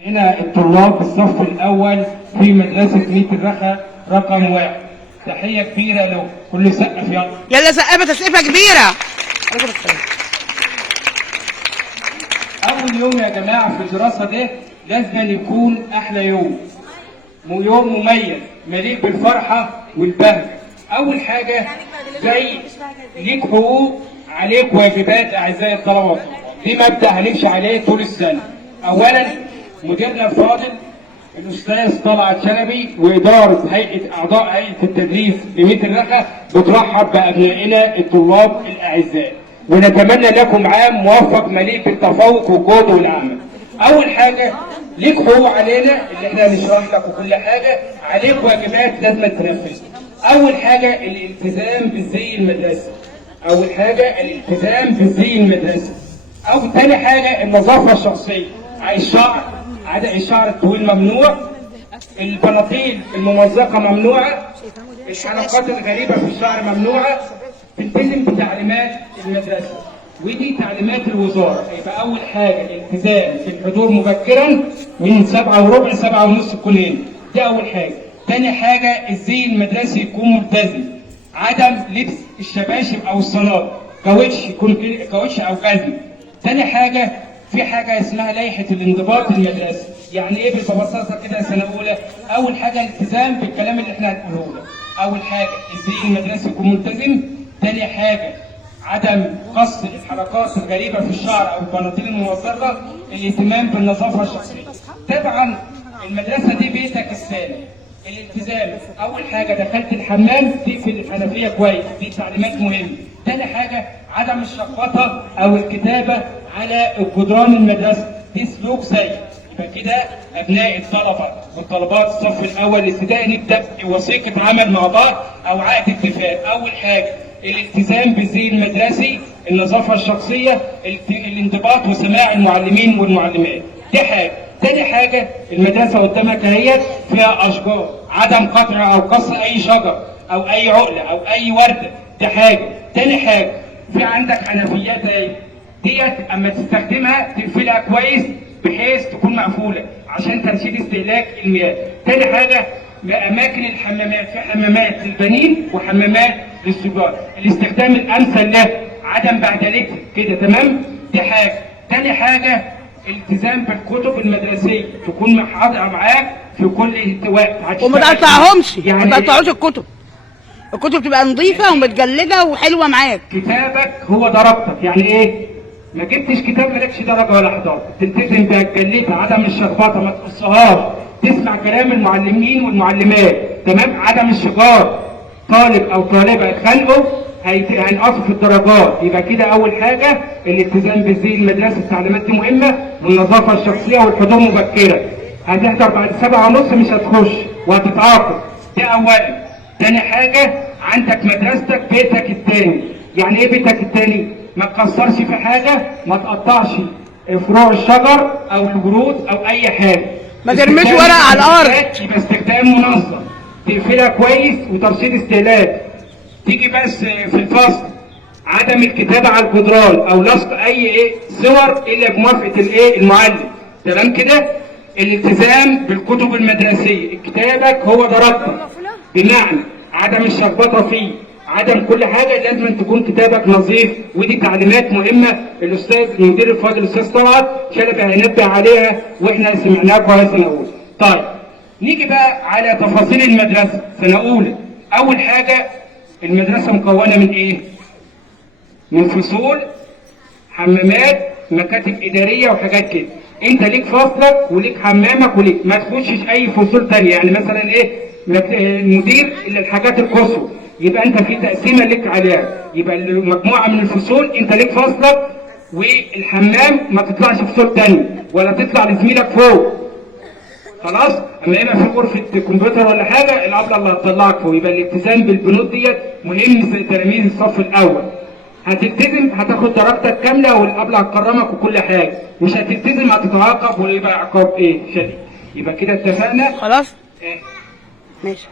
هنا الطلاب الصف الأول في مدرسة ميت الرخا رقم 1. تحية كبيرة له، كله سقف يلا. يلا سقفة تسقيفة كبيرة. أول يوم يا جماعة في الدراسة ده لازم يكون أحلى يوم مميز مليء بالفرحة والبهجة. أول حاجة زي ليك حقوق عليك واجبات أعزائي الطلبة، دي مبدأ هنمشي عليه طول السنة. أولا مديرنا الفاضل الأستاذ طلعت شلبي وإدارة أعضاء هيئة التدريس بميت الرخا بترحب بأبنائنا الطلاب الأعزاء، ونتمنى لكم عام موفق مليء بالتفوق والجهد والعمل. أول حاجة ليك حقوق علينا اللي احنا هنشرح لك وكل حاجة، عليك واجبات لازم تنفذها. أول حاجة الالتزام بالزي المدرسي. أول حاجة الالتزام بالزي المدرسي. أو تاني حاجة النظافة الشخصية، عدم الشعر الطويل ممنوع، البناطيل الممزقة ممنوعة، الحلقات الغريبة في الشعر ممنوعة، تلتزم بتعليمات المدرسة ودي تعليمات الوزارة. يبقى أول حاجة الالتزام بالحضور مبكرا من 7:15 7:30 تكون هنا، دي أول حاجة. تاني حاجة الزي المدرسي يكون ملتزم، عدم لبس الشباشب أو الصنادل، كاوتش يكون كاوتش أو جزم. تاني حاجة في حاجة اسمها لائحة الانضباط المدرسي. يعني ايه بالبساطة كده سنة أولى؟ أول حاجة الالتزام بالكلام اللي احنا هنقوله له. أول حاجة الزي المدرسي يكون ملتزم. تاني حاجة عدم قص الحركات الغريبة في الشعر أو البناطيل الممزقة، الاهتمام بالنظافة الشخصية. طبعا المدرسة دي بيتك الثاني. الالتزام أول حاجة دخلت الحمام تقفل الحنفية كويس، دي تعليمات مهمة. تاني حاجة عدم الشخبطة أو الكتابة على جدران المدرسة، دي سلوك سيء. يبقى كده أبناء الطلبة والطلبات الصف الأول الابتدائي نبدأ وثيقة عمل مع بعض أو عقد اتفاق. أول حاجة الالتزام بالزي المدرسي، النظافة الشخصية، الانضباط وسماع المعلمين والمعلمات، دي حاجة. تاني حاجة المدرسة قدامك اهيت فيها أشجار، عدم قطع أو قص أي شجر أو أي عقلة أو أي وردة، دي حاجة. تاني حاجة في عندك حنفيات اهي، ديت أما تستخدمها تقفلها كويس بحيث تكون مقفولة عشان ترشيد استهلاك المياه. تاني حاجة أماكن الحمامات، في حمامات للبنين وحمامات للصبيان، الاستخدام الأمثل له عدم بعدلتها كده، تمام؟ دي حاجة. تاني حاجة التزام بالكتب المدرسية، تكون حاضرة معاك في كل وقت وما تقطعهمش، يعني ما تقطعوش الكتب تبقى نظيفة ومتجلدة وحلوة معاك. كتابك هو درجتك، يعني ايه؟ ما جبتش كتاب مالكش درجة ولا 11، تلتزم بها تجلدها، عدم الشخبطة ما تقصهاش، تسمع كلام المعلمين والمعلمات، تمام؟ عدم الشجار، طالب او طالبة اتخانقوا هينقصوا في الدرجات. يبقى كده اول حاجة الالتزام بالزي المدرسي، التعليمات دي مهمة، والنظافة الشخصية والحضور مبكرا. هتحضر بعد 7:30 مش هتخش وهتتعاقب، دي اولا. تاني حاجة عندك مدرستك بيتك التاني. يعني ايه بيتك التاني؟ ما تكسرش في حاجة، ما تقطعش فروع الشجر او الورود او اي حاجة، ما ترميش ورق على الارض، يبقى استخدام منظم، تقفلها كويس وترشيد استهلاك. تيجي بس في الفصل عدم الكتابة على الجدران او لصق اي صور الا بموافقة المعلم، تمام كده؟ الالتزام بالكتب المدرسية، كتابك هو درجتك، بمعنى عدم الشخبطة فيه، عدم كل حاجة لازم تكون كتابك نظيف، ودي تعليمات مهمة الأستاذ المدير الفاضل الأستاذ طلعت شلبي هينبه عليها وإحنا سمعناها كويس سنة أولى. طيب نيجي بقى على تفاصيل المدرسة سنة أولى. أول حاجة المدرسة مكونة من إيه؟ من فصول، حمامات، مكاتب إدارية وحاجات كده. أنت ليك فصلك وليك حمامك وليك، ما تخشش أي فصول تانية. يعني مثلا المدير إلا الحاجات القصوى، يبقى انت في تقسيمه لك عليها. يبقى مجموعه من الفصول انت ليك فصلك، والحمام ما تطلعش فصول تاني ولا تطلع لزميلك فوق. خلاص؟ اما يبقى في غرفه كمبيوتر ولا حاجه الابله اللي هتطلعك فوق. يبقى الالتزام بالبنود ديت مهم لتلاميذ الصف الاول. هتلتزم هتاخد درجتك كامله والابله هتكرمك وكل حاجه، مش هتلتزم هتتعاقب ويبقى عقاب شديد. يبقى كده اتفقنا؟ خلاص؟ ماشي.